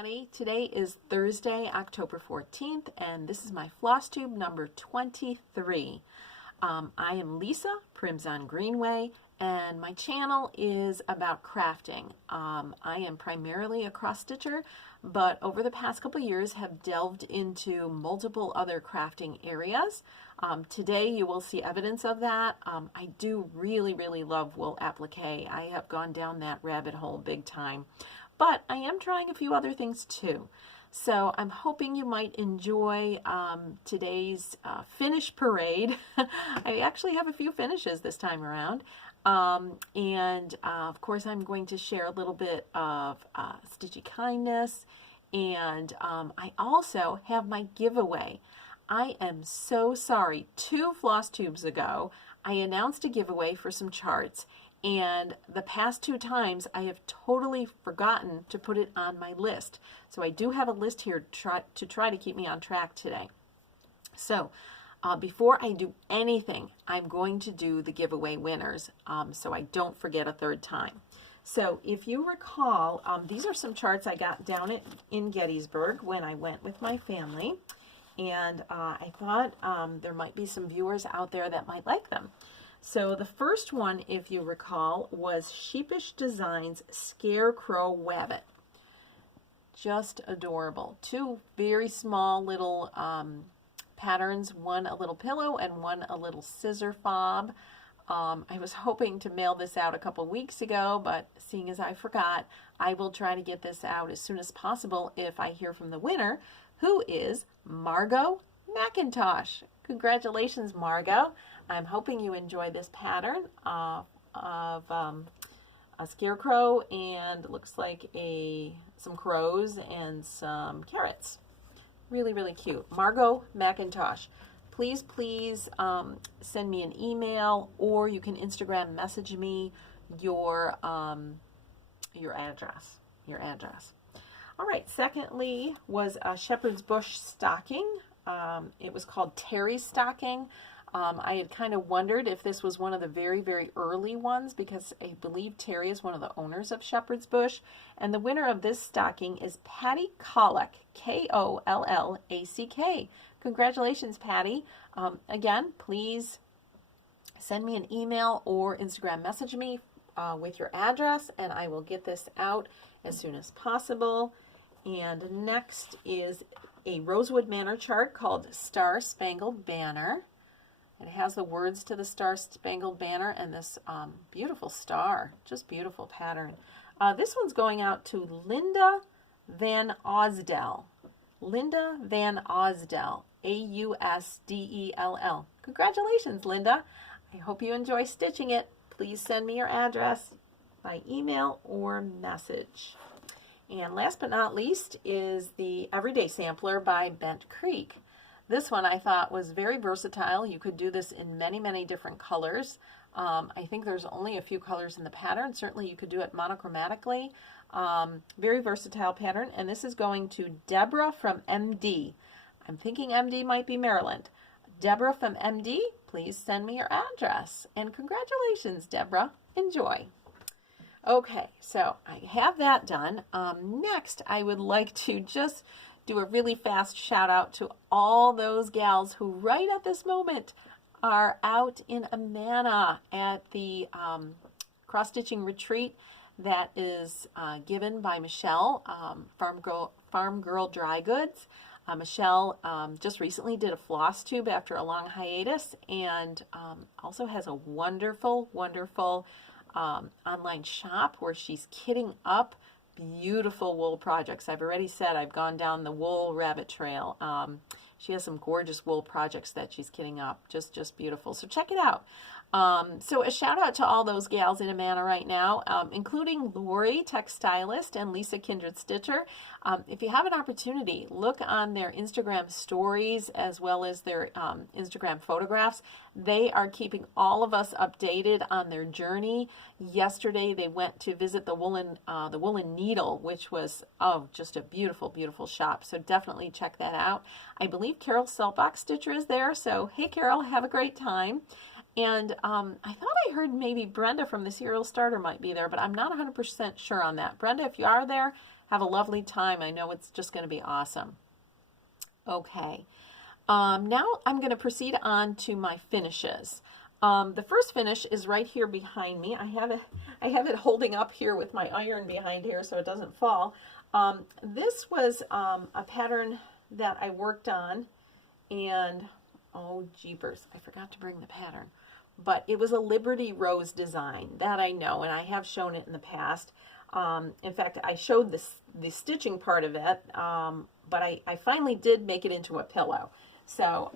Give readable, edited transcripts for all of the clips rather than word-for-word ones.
everybody. Today is Thursday, October 14th, and this is my Flosstube number 23. I am Lisa, Prims on Greenway, and my channel is about crafting. I am primarily a cross-stitcher, but over the past couple years have delved into multiple other crafting areas. Today you will see evidence of that. I do really love wool applique. I have gone down that rabbit hole big time. But I am trying a few other things too. So I'm hoping you might enjoy today's finish parade. I actually have a few finishes this time around. Of course I'm going to share a little bit of Stitchy Kindness. And I also have my giveaway. I am so sorry. 2 floss tubes ago, I announced a giveaway for some charts. And the past 2 times I have totally forgotten to put it on my list. So I do have a list here to try to keep me on track today. So before I do anything, I'm going to do the giveaway winners so I don't forget a third time. So if you recall, these are some charts I got down in Gettysburg when I went with my family. And I thought there might be some viewers out there that might like them. So the first one, if you recall, was Sheepish Designs Scarecrow Wabbit. Just adorable. 2 very small little patterns, one a little pillow and one a little scissor fob. I was hoping to mail this out a couple weeks ago, but seeing as I forgot, I will try to get this out as soon as possible if I hear from the winner, who is Margot McIntosh. Congratulations, Margot. I'm hoping you enjoy this pattern of a scarecrow, and it looks like some crows and some carrots. Really cute. Margot McIntosh. Please send me an email, or you can Instagram message me your address. All right. Secondly was a shepherd's bush stocking. It was called Terry's stocking. I had kind of wondered if this was one of the very early ones, because I believe Terry is one of the owners of Shepherd's Bush. And the winner of this stocking is Patty Kollack, Kollack. Congratulations, Patty. Again, please send me an email or Instagram message me with your address, and I will get this out as soon as possible. And next is a Rosewood Manor chart called Star Spangled Banner. It has the words to the Star Spangled Banner and this beautiful star, just beautiful pattern. This one's going out to Linda Van Osdell. Linda Van Osdell, A-U-S-D-E-L-L. Congratulations, Linda. I hope you enjoy stitching it. Please send me your address by email or message. And last but not least is the Everyday Sampler by Bent Creek. This one I thought was very versatile. You could do this in many different colors. I think there's only a few colors in the pattern. Certainly you could do it monochromatically. Very versatile pattern. And this is going to Deborah from MD. I'm thinking MD might be Maryland. Deborah from MD, please send me your address. And congratulations, Deborah. Enjoy. Okay, so I have that done. Next, I would like to just do a really fast shout out to all those gals who right at this moment are out in Amana at the cross-stitching retreat that is given by Michelle, Farm Girl Dry Goods. Michelle just recently did a floss tube after a long hiatus, and also has a wonderful online shop where she's kitting up beautiful wool projects. I've already said I've gone down the wool rabbit trail. She has some gorgeous wool projects that she's kitting up. Just beautiful. So check it out. So a shout out to all those gals in Amana right now, including Lori, textilist, and Lisa, kindred stitcher. If you have an opportunity, look on their Instagram stories as well as their Instagram photographs. They are keeping all of us updated on their journey. Yesterday they went to visit the Woolen Needle, which was just a beautiful shop. So definitely check that out. I believe Carol Selbach Stitcher is there. So hey Carol, have a great time. And I thought I heard maybe Brenda from the Serial Starter might be there, but I'm not 100% sure on that. Brenda, if you are there, have a lovely time. I know it's just going to be awesome. Okay. Now I'm going to proceed on to my finishes. The first finish is right here behind me. I have it holding up here with my iron behind here so it doesn't fall. This was a pattern that I worked on, and oh jeepers, I forgot to bring the pattern. But it was a Liberty Rose design, that I know, and I have shown it in the past. In fact, I showed the stitching part of it, but I finally did make it into a pillow. So,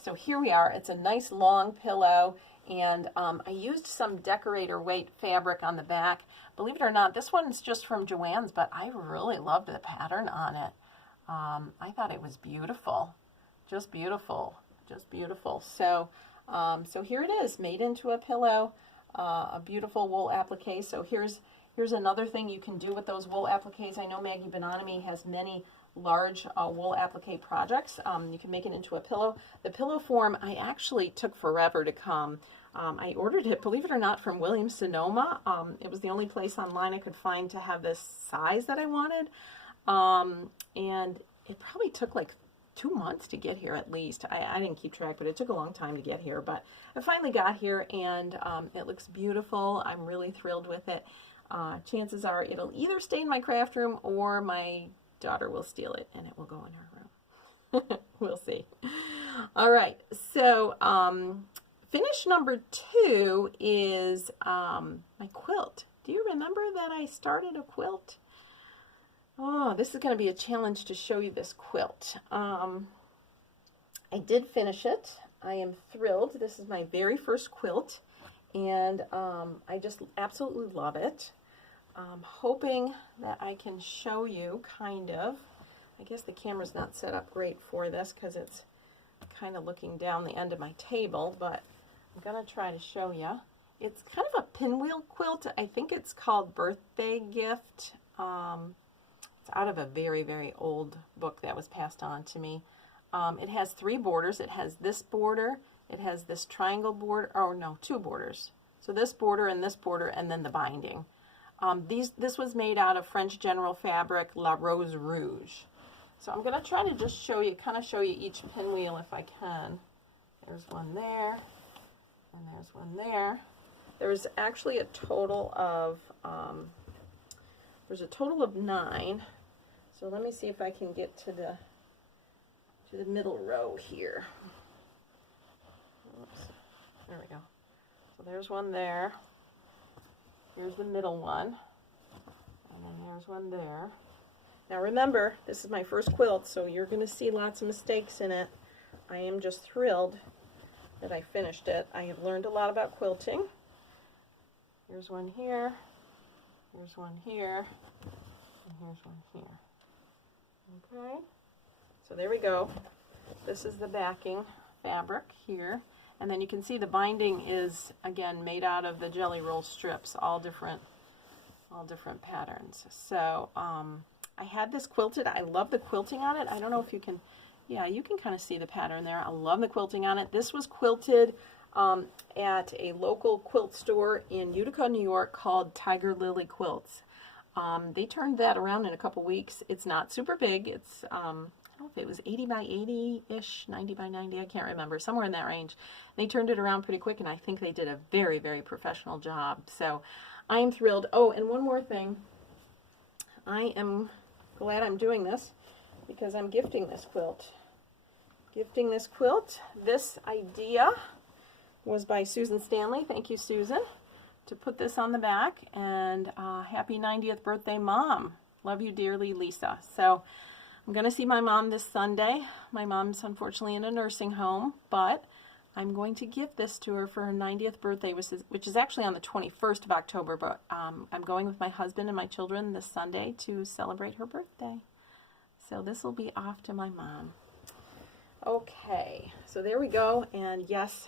so here we are. It's a nice long pillow, and I used some decorator weight fabric on the back. Believe it or not, this one's just from Joann's, but I really loved the pattern on it. I thought it was beautiful, just beautiful, just beautiful. So, so here it is, made into a pillow, a beautiful wool applique. So here's another thing you can do with those wool appliques. I know Maggie Bononomy has many large wool applique projects. You can make it into a pillow. The pillow form I actually took forever to come. I ordered it, believe it or not, from Williams-Sonoma. It was the only place online I could find to have this size that I wanted. And it probably took like 2 months to get here at least. I didn't keep track, but it took a long time to get here. But I finally got here, and it looks beautiful. I'm really thrilled with it. Chances are it'll either stay in my craft room or my daughter will steal it and it will go in her room. We'll see. All right, so finish number 2 is my quilt. Do you remember that I started a quilt? Oh, this is going to be a challenge to show you this quilt. I did finish it. I am thrilled. This is my very first quilt, and I just absolutely love it. I'm hoping that I can show you kind of. I guess the camera's not set up great for this because it's kind of looking down the end of my table, but I'm going to try to show you. It's kind of a pinwheel quilt. I think it's called Birthday Gift. It's out of a very, very old book that was passed on to me. It has 3 borders. It has this border, it has this triangle border, oh no, 2 borders. So this border, and then the binding. This was made out of French General fabric, La Rose Rouge. So I'm going to try to just show you, kind of show you each pinwheel if I can. There's one there, and there's one there. There's actually a total of, there's a total of 9. So let me see if I can get to the middle row here. Oops. There we go. So there's one there. Here's the middle one. And then there's one there. Now remember, this is my first quilt, so you're going to see lots of mistakes in it. I am just thrilled that I finished it. I have learned a lot about quilting. Here's one here. Here's one here. And here's one here. Okay. So there we go. This is the backing fabric here. And then you can see the binding is, again, made out of the jelly roll strips, all different patterns. So I had this quilted. I love the quilting on it. I don't know if you can, yeah, you can kind of see the pattern there. I love the quilting on it. This was quilted at a local quilt store in Utica, New York called Tiger Lily Quilts. They turned that around in a couple weeks. It's not super big. It's, I don't know if it was 80 by 80-ish, 90 by 90, I can't remember, somewhere in that range. They turned it around pretty quick, and I think they did a very, very professional job. So I am thrilled. Oh, and one more thing. I am glad I'm doing this because I'm gifting this quilt. Gifting this quilt. This idea was by Susan Stanley. Thank you, Susan, to put this on the back. And happy 90th birthday, Mom. Love you dearly, Lisa. So I'm going to see my mom this Sunday. My mom's unfortunately in a nursing home, but I'm going to give this to her for her 90th birthday, which is actually on the 21st of October, but I'm going with my husband and my children this Sunday to celebrate her birthday. So this will be off to my mom. Okay, so there we go, and yes,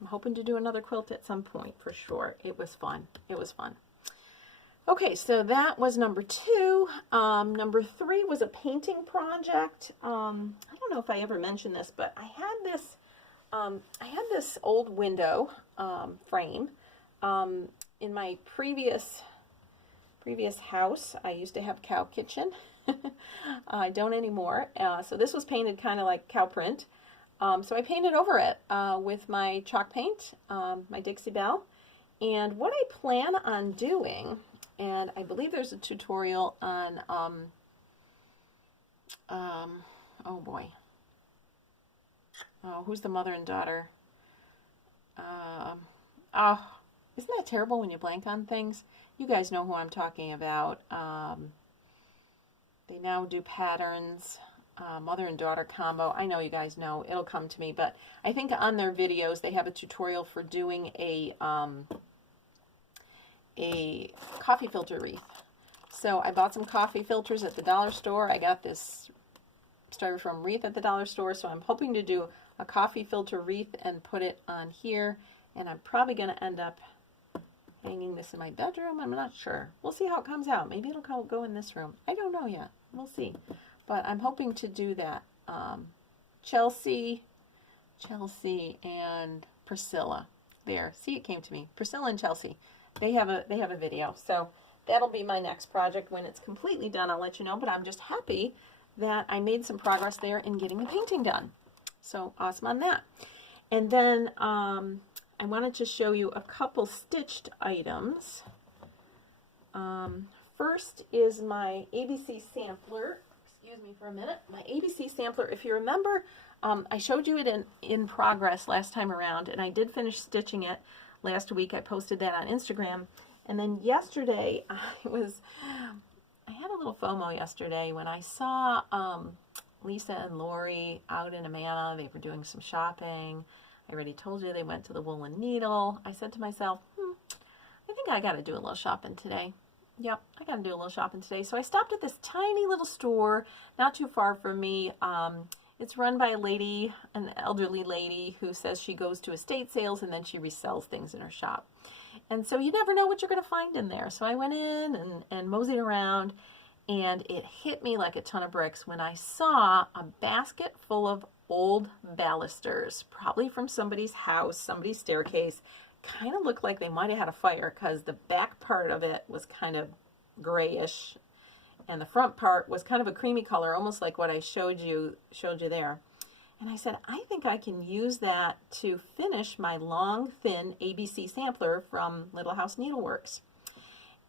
I'm hoping to do another quilt at some point for sure. It was fun. It was fun. Okay, so that was number 2. Number 3 was a painting project. I don't know if I ever mentioned this, but I had this I had this old window frame in my previous house. I used to have a cow kitchen. I don't anymore. So this was painted kind of like cow print. So I painted over it with my chalk paint, my Dixie Belle. And what I plan on doing, and I believe there's a tutorial on, oh boy, oh, who's the mother and daughter? Oh, isn't that terrible when you blank on things? You guys know who I'm talking about. They now do patterns, mother and daughter combo. I know you guys know, it'll come to me, but I think on their videos they have a tutorial for doing a coffee filter wreath. So I bought some coffee filters at the dollar store. I got this styrofoam wreath at the dollar store, so I'm hoping to do a coffee filter wreath and put it on here, and I'm probably going to end up hanging this in my bedroom. I'm not sure. We'll see how it comes out. Maybe it'll go in this room. I don't know yet. We'll see. But I'm hoping to do that. Chelsea, and Priscilla. There. See, it came to me. Priscilla and Chelsea. They have a video. So that'll be my next project. When it's completely done, I'll let you know. But I'm just happy that I made some progress there in getting the painting done. So awesome on that. And then I wanted to show you a couple stitched items. First is my ABC sampler. Excuse me for a minute. My ABC sampler, if you remember, I showed you it in progress last time around, and I did finish stitching it last week. I posted that on Instagram. And then yesterday, I had a little FOMO yesterday when I saw Lisa and Lori out in Amana. They were doing some shopping. I already told you they went to the Woolen Needle. I said to myself, I think I got to do a little shopping today. Yep, I got to do a little shopping today. So I stopped at this tiny little store not too far from me. It's run by a lady, an elderly lady, who says she goes to estate sales and then she resells things in her shop. And so you never know what you're going to find in there. So I went in and moseyed around, and it hit me like a ton of bricks when I saw a basket full of old balusters, probably from somebody's house, somebody's staircase. Kind of looked like they might have had a fire, because the back part of it was kind of grayish and the front part was kind of a creamy color, almost like what I showed you there. And I said, I think I can use that to finish my long, thin ABC sampler from Little House Needleworks.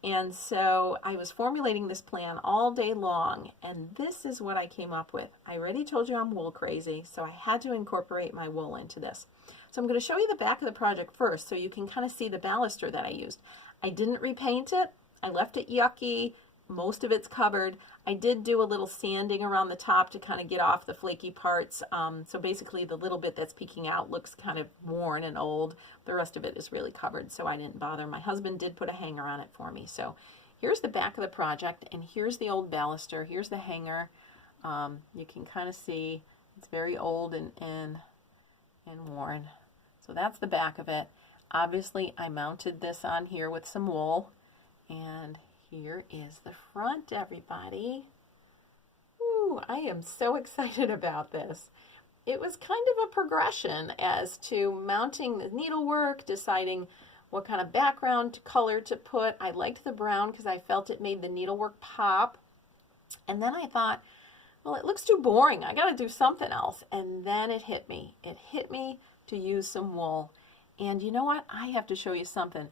And so I was formulating this plan all day long, and this is what I came up with. I already told you I'm wool crazy, so I had to incorporate my wool into this. So I'm going to show you the back of the project first, so you can kind of see the baluster that I used. I didn't repaint it. I left it yucky. Most of it's covered. I did do a little sanding around the top to kind of get off the flaky parts. So basically the little bit that's peeking out looks kind of worn and old. The rest of it is really covered, so I didn't bother. My husband did put a hanger on it for me. So here's the back of the project, and here's the old baluster. Here's the hanger. You can kind of see it's very old and worn. So that's the back of it. Obviously I mounted this on here with some wool, and here is the front, everybody. Ooh, I am so excited about this. It was kind of a progression as to mounting the needlework, deciding what kind of background color to put. I liked the brown because I felt it made the needlework pop. And then I thought, well, it looks too boring. I got to do something else. And then it hit me. It hit me to use some wool. And you know what? I have to show you something.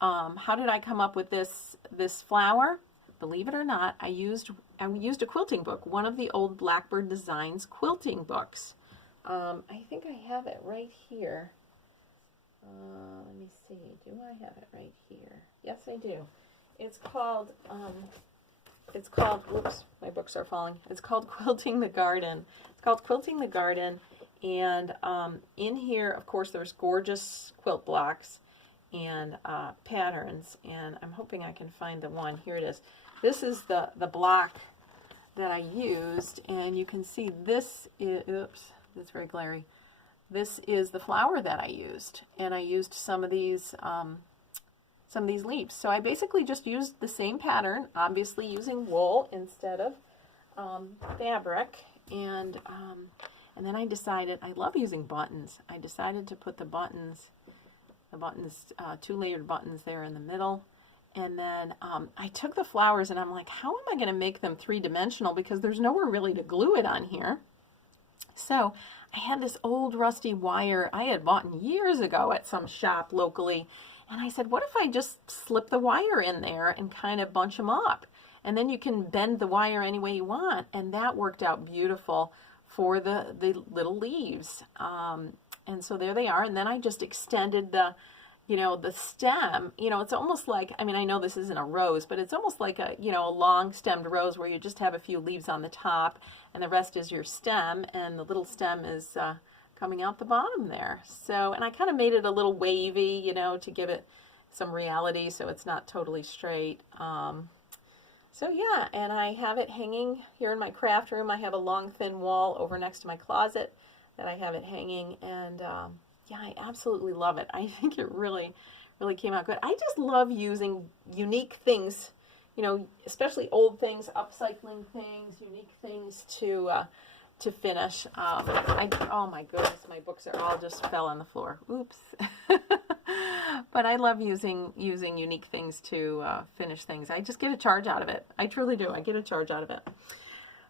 How did I come up with this flower? Believe it or not, I used a quilting book, one of the old Blackbird Designs quilting books. I think I have it right here. Let me see. Do I have it right here? Yes, I do. It's called, whoops, my books are falling. It's called Quilting the Garden. It's called Quilting the Garden. And in here, of course, there's gorgeous quilt blocks and patterns, and I'm hoping I can find the one. Here it is. This is the block that I used, and you can see this is, oops, it's very glary. This is the flower that I used, and I used some of these leaves. So I basically just used the same pattern, obviously using wool instead of fabric, and And then I decided, I love using buttons. I decided to put the buttons, two layered buttons there in the middle. And then I took the flowers and I'm like, how am I going to make them three-dimensional, because there's nowhere really to glue it on here. So I had this old rusty wire I had bought years ago at some shop locally. And I said, what if I just slip the wire in there and kind of bunch them up? And then you can bend the wire any way you want. And that worked out beautiful for the little leaves. And so there they are. And then I just extended the stem. It's almost like, I mean, I know this isn't a rose, but it's almost like a long stemmed rose where you just have a few leaves on the top and the rest is your stem, and the little stem is coming out the bottom there. So, and I kind of made it a little wavy, to give it some reality so it's not totally straight. So yeah, and I have it hanging here in my craft room. I have a long, thin wall over next to my closet that I have it hanging, and yeah, I absolutely love it. I think it really, really came out good. I just love using unique things, especially old things, upcycling things, unique things to finish. Oh my goodness, my books are all just fell on the floor. Oops. But I love using unique things to finish things. I just get a charge out of it. I truly do. I get a charge out of it.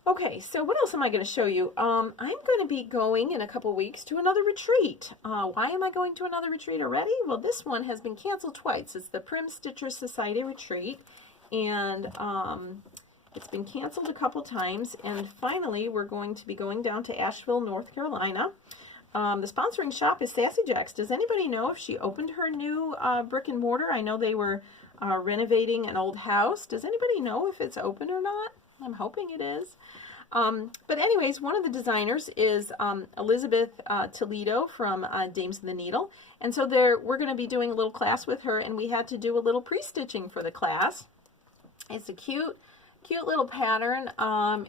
Okay, so what else am I going to show you? I'm going to be going in a couple weeks to another retreat. Why am I going to another retreat already? Well, this one has been canceled twice. It's the Prim Stitcher Society retreat, and it's been canceled a couple times, and finally we're going to be going down to Asheville, North Carolina. The sponsoring shop is Sassy Jacks. Does anybody know if she opened her new brick and mortar? I know they were renovating an old house. Does anybody know if it's open or not? I'm hoping it is. But anyways, one of the designers is Elizabeth Toledo from Dames of the Needle. And so we're going to be doing a little class with her, and we had to do a little pre-stitching for the class. It's a cute little pattern.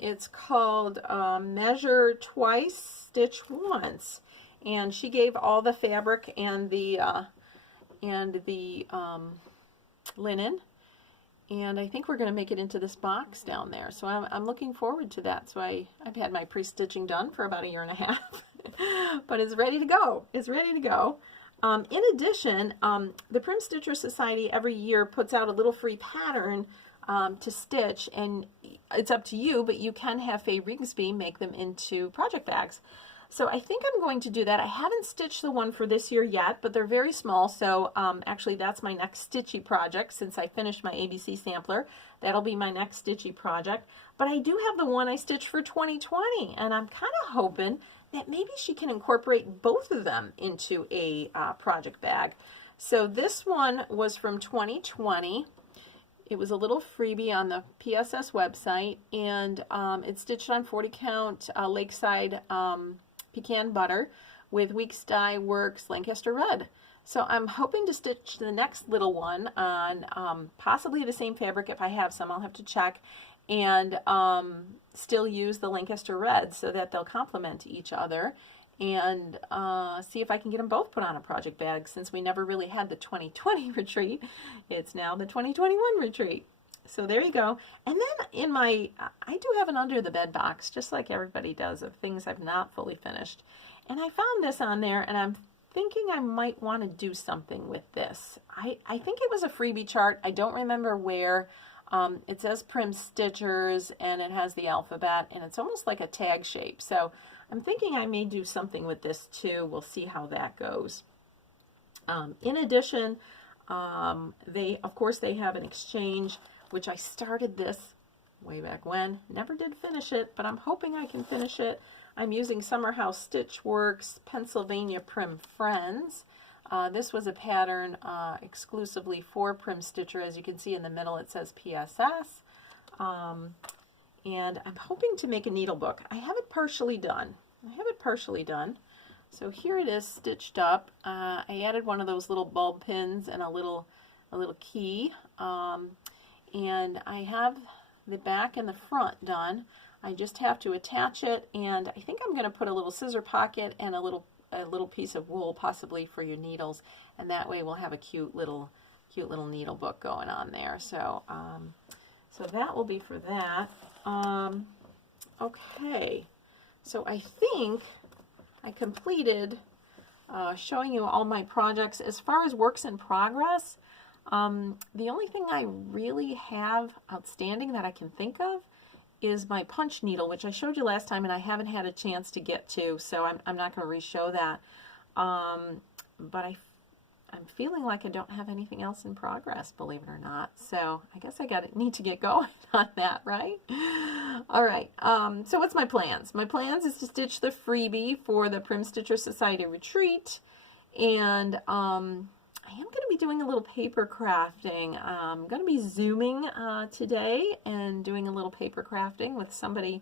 It's called Measure Twice, Stitch Once. And she gave all the fabric and the linen. And I think we're going to make it into this box down there. So I'm looking forward to that. So I've had my pre-stitching done for about 1.5 years. But it's ready to go. It's ready to go. In addition, the Prim Stitcher Society every year puts out a little free pattern to stitch. And it's up to you, but you can have Faye Rigsby make them into project bags. So I think I'm going to do that. I haven't stitched the one for this year yet, but they're very small. So actually that's my next stitchy project since I finished my ABC sampler. That'll be my next stitchy project. But I do have the one I stitched for 2020, and I'm kind of hoping that maybe she can incorporate both of them into a project bag. So this one was from 2020. It was a little freebie on the PSS website, and it's stitched on 40 count Lakeside pecan butter with Weeks Dye Works Lancaster Red. So I'm hoping to stitch the next little one on possibly the same fabric. If I have some, I'll have to check, and still use the Lancaster Red so that they'll complement each other, and see if I can get them both put on a project bag. Since we never really had the 2020 retreat, it's now the 2021 retreat. So there you go. And then in I do have an under the bed box, just like everybody does, of things I've not fully finished. And I found this on there, and I'm thinking I might want to do something with this. I think it was a freebie chart. I don't remember where. It says Prim Stitchers, and it has the alphabet, and it's almost like a tag shape. So I'm thinking I may do something with this too. We'll see how that goes. In addition, of course they have an exchange, which I started this way back when. Never did finish it, but I'm hoping I can finish it. I'm using Summer House Stitch Works Pennsylvania Prim Friends. This was a pattern exclusively for Prim Stitcher. As you can see in the middle, it says PSS. And I'm hoping to make a needle book. I have it partially done. So here it is stitched up. I added one of those little bulb pins and a little key. And I have the back and the front done. I just have to attach it, and I think I'm going to put a little scissor pocket and a little piece of wool possibly for your needles, and that way we'll have a cute little needle book going on there. So so that will be for that. Okay, so I think I completed showing you all my projects. As far as works in progress, the only thing I really have outstanding that I can think of is my punch needle, which I showed you last time and I haven't had a chance to get to, so I'm not going to re-show that. But I'm feeling like I don't have anything else in progress, believe it or not. So I guess I need to get going on that, right? All right. So what's my plans? My plans is to stitch the freebie for the Prim Stitcher Society retreat, and I am going to be doing a little paper crafting. I'm going to be Zooming today and doing a little paper crafting with somebody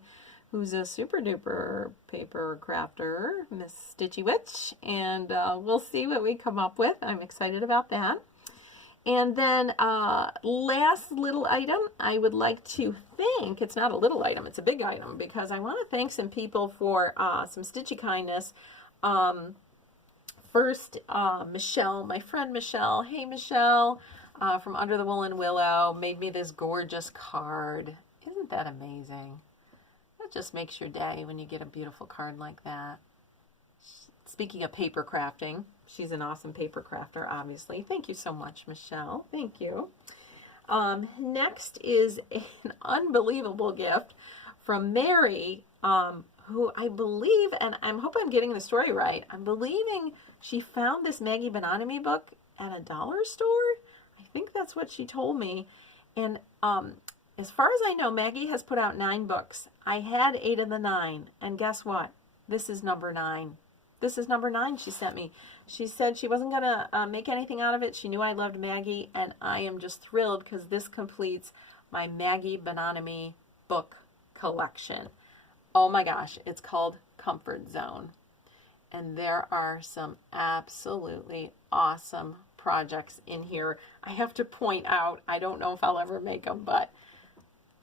who's a super duper paper crafter, Miss Stitchy Witch, and we'll see what we come up with. I'm excited about that. And then last little item, I would like to thank, it's not a little item, it's a big item, because I want to thank some people for some stitchy kindness. First, Michelle, my friend Michelle. Hey, Michelle, from Under the Woolen Willow, made me this gorgeous card. Isn't that amazing? That just makes your day when you get a beautiful card like that. Speaking of paper crafting, she's an awesome paper crafter, obviously. Thank you so much, Michelle. Thank you. Next is an unbelievable gift from Mary, who I believe, and I hope I'm getting the story right, I'm believing she found this Maggie Bononomy book at a dollar store. I think that's what she told me. And as far as I know, Maggie has put out 9 books. I had 8 of the 9, and guess what? This is number 9. This is number 9 she sent me. She said she wasn't going to make anything out of it. She knew I loved Maggie, and I am just thrilled because this completes my Maggie Bononomy book collection. Oh my gosh, it's called Comfort Zone. And there are some absolutely awesome projects in here. I have to point out, I don't know if I'll ever make them, but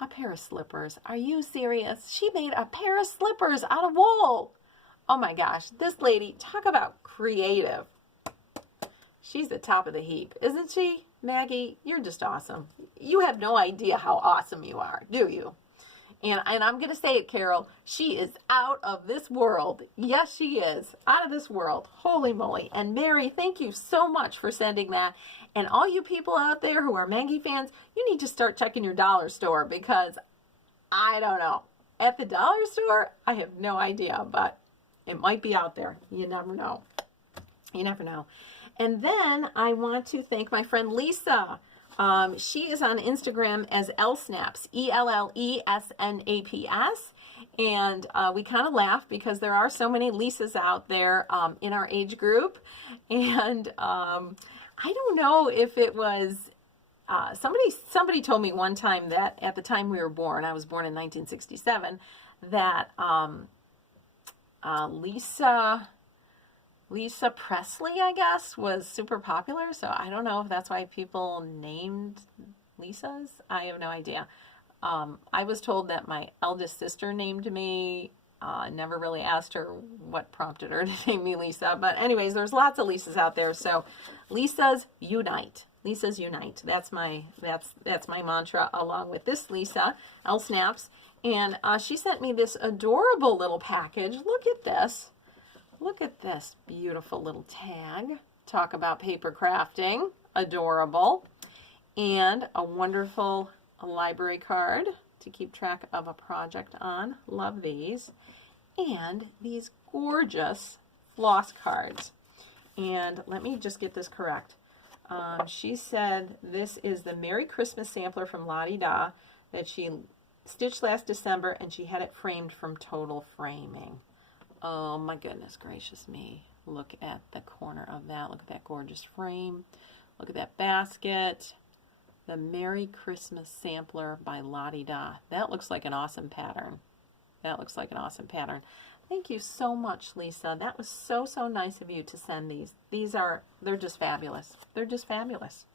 a pair of slippers. Are you serious? She made a pair of slippers out of wool. Oh my gosh, this lady, talk about creative. She's the top of the heap, isn't she? Maggie, you're just awesome. You have no idea how awesome you are, do you? And I'm going to say it, Carol, she is out of this world. Yes, she is. Out of this world. Holy moly. And Mary, thank you so much for sending that. And all you people out there who are Maggie fans, you need to start checking your dollar store, because I don't know. At the dollar store, I have no idea, but it might be out there. You never know. You never know. And then I want to thank my friend Lisa. She is on Instagram as Ellsnaps, ELLESNAPS, and we kind of laugh because there are so many Lisas out there in our age group, and I don't know if it was somebody told me one time that at the time we were born, I was born in 1967, that Lisa Presley, I guess, was super popular. So I don't know if that's why people named Lisas. I have no idea. I was told that my eldest sister named me. Never really asked her what prompted her to name me Lisa. But anyways, there's lots of Lisas out there. So Lisas unite. Lisas unite. That's my mantra, along with this Lisa, Ellsnaps. And she sent me this adorable little package. Look at this. Look at this beautiful little tag. Talk about paper crafting. Adorable. And a wonderful library card to keep track of a project on. Love these. And these gorgeous floss cards. And let me just get this correct. She said this is the Merry Christmas sampler from Lottie Da that she stitched last December, and she had it framed from Total Framing. Oh my goodness gracious me. Look at the corner of that. Look at that gorgeous frame. Look at that basket. The Merry Christmas Sampler by Lottie Da. That looks like an awesome pattern. That looks like an awesome pattern. Thank you so much, Lisa. That was so, so nice of you to send these. They're just fabulous. They're just fabulous.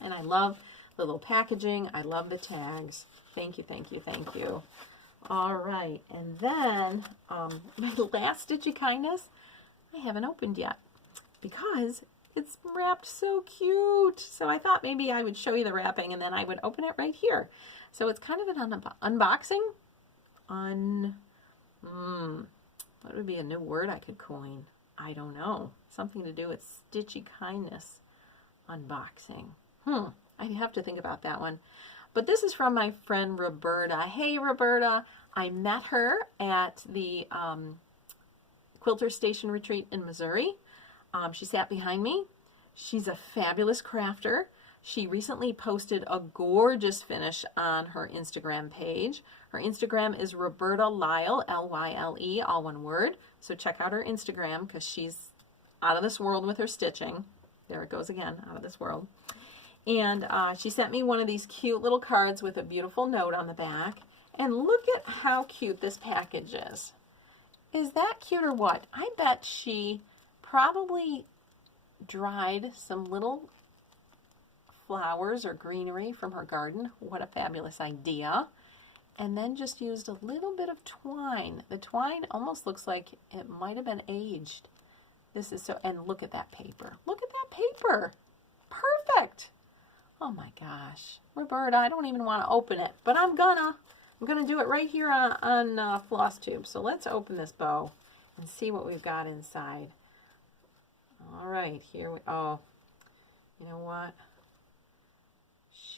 And I love the little packaging. I love the tags. Thank you, thank you, thank you. All right, and then my last Stitchy Kindness, I haven't opened yet because it's wrapped so cute. So I thought maybe I would show you the wrapping and then I would open it right here. So it's kind of an unboxing. What would be a new word I could coin? I don't know. Something to do with stitchy kindness unboxing. I'd have to think about that one. But this is from my friend Roberta. Hey, Roberta. I met her at the Quilter Station Retreat in Missouri. She sat behind me. She's a fabulous crafter. She recently posted a gorgeous finish on her Instagram page. Her Instagram is Roberta Lyle, L-Y-L-E, all one word. So check out her Instagram because she's out of this world with her stitching. There it goes again, out of this world. And she sent me one of these cute little cards with a beautiful note on the back. And look at how cute this package is. Is that cute or what? I bet she probably dried some little flowers or greenery from her garden. What a fabulous idea. And then just used a little bit of twine. The twine almost looks like it might have been aged. This is so, and look at that paper. Look at that paper. Perfect. Oh my gosh. Roberta, I don't even want to open it, but I'm gonna do it right here on Flosstube. So let's open this bow and see what we've got inside. All right, here we, oh, you know what?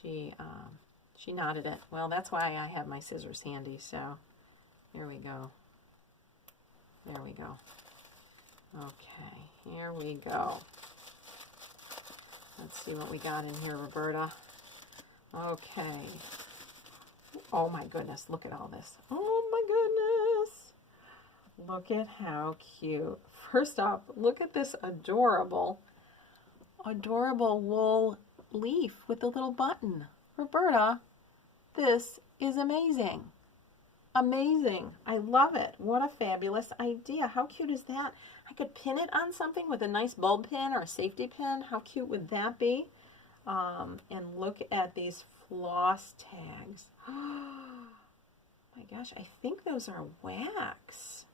She knotted it. Well, that's why I have my scissors handy, so here we go. There we go. Okay, here we go. Let's see what we got in here, Roberta. Okay. Oh my goodness, look at all this. Oh my goodness. Look at how cute. First off, look at this adorable wool leaf with the little button. Roberta, this is amazing. Amazing. I love it. What a fabulous idea. How cute is that? I could pin it on something with a nice bulb pin or a safety pin. How cute would that be? And look at these floss tags. Oh my gosh, I think those are wax.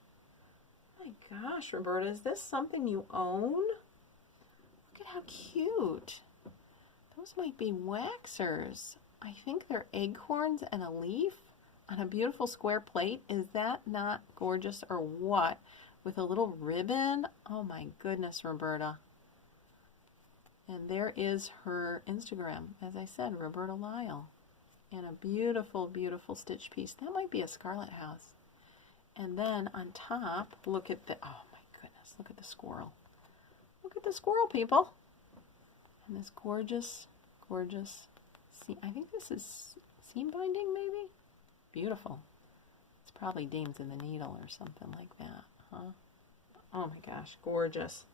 Oh my gosh, Roberta, is this something you own? Look at how cute. Those might be waxers. I think they're acorns and a leaf on a beautiful square plate. Is that not gorgeous or what? With a little ribbon. Oh my goodness, Roberta. And there is her Instagram, as I said, Roberta Lyle. And a beautiful, beautiful stitch piece. That might be a Scarlet House. And then on top, look at the, oh my goodness, look at the squirrel. Look at the squirrel, people. And this gorgeous, gorgeous, I think this is seam binding, maybe? Beautiful. It's probably Dames in the Needle or something like that, huh? Oh my gosh, gorgeous.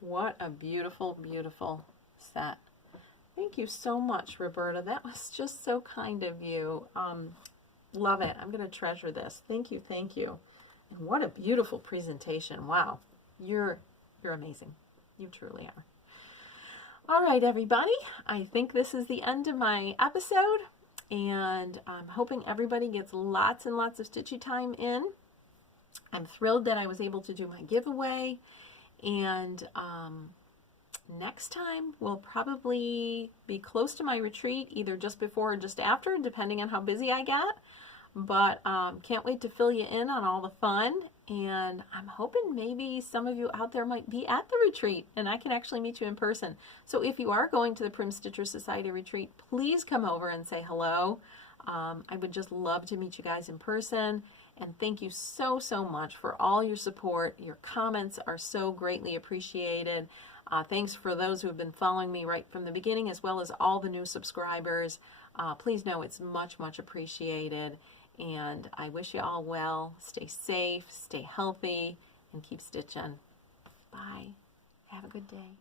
What a beautiful, beautiful set. Thank you so much, Roberta. That was just so kind of you. Love it. I'm going to treasure this. Thank you, thank you. And what a beautiful presentation. Wow. You're amazing. You truly are. All right, everybody. I think this is the end of my episode. And I'm hoping everybody gets lots and lots of stitchy time in. I'm thrilled that I was able to do my giveaway. And next time will probably be close to my retreat, either just before or just after, depending on how busy I get. But can't wait to fill you in on all the fun. And I'm hoping maybe some of you out there might be at the retreat and I can actually meet you in person. So if you are going to the Prim Stitcher Society retreat, please come over and say hello. I would just love to meet you guys in person. And thank you so, so much for all your support. Your comments are so greatly appreciated. Thanks for those who have been following me right from the beginning, as well as all the new subscribers. Please know it's much, much appreciated. And I wish you all well. Stay safe, stay healthy, and keep stitching. Bye. Have a good day.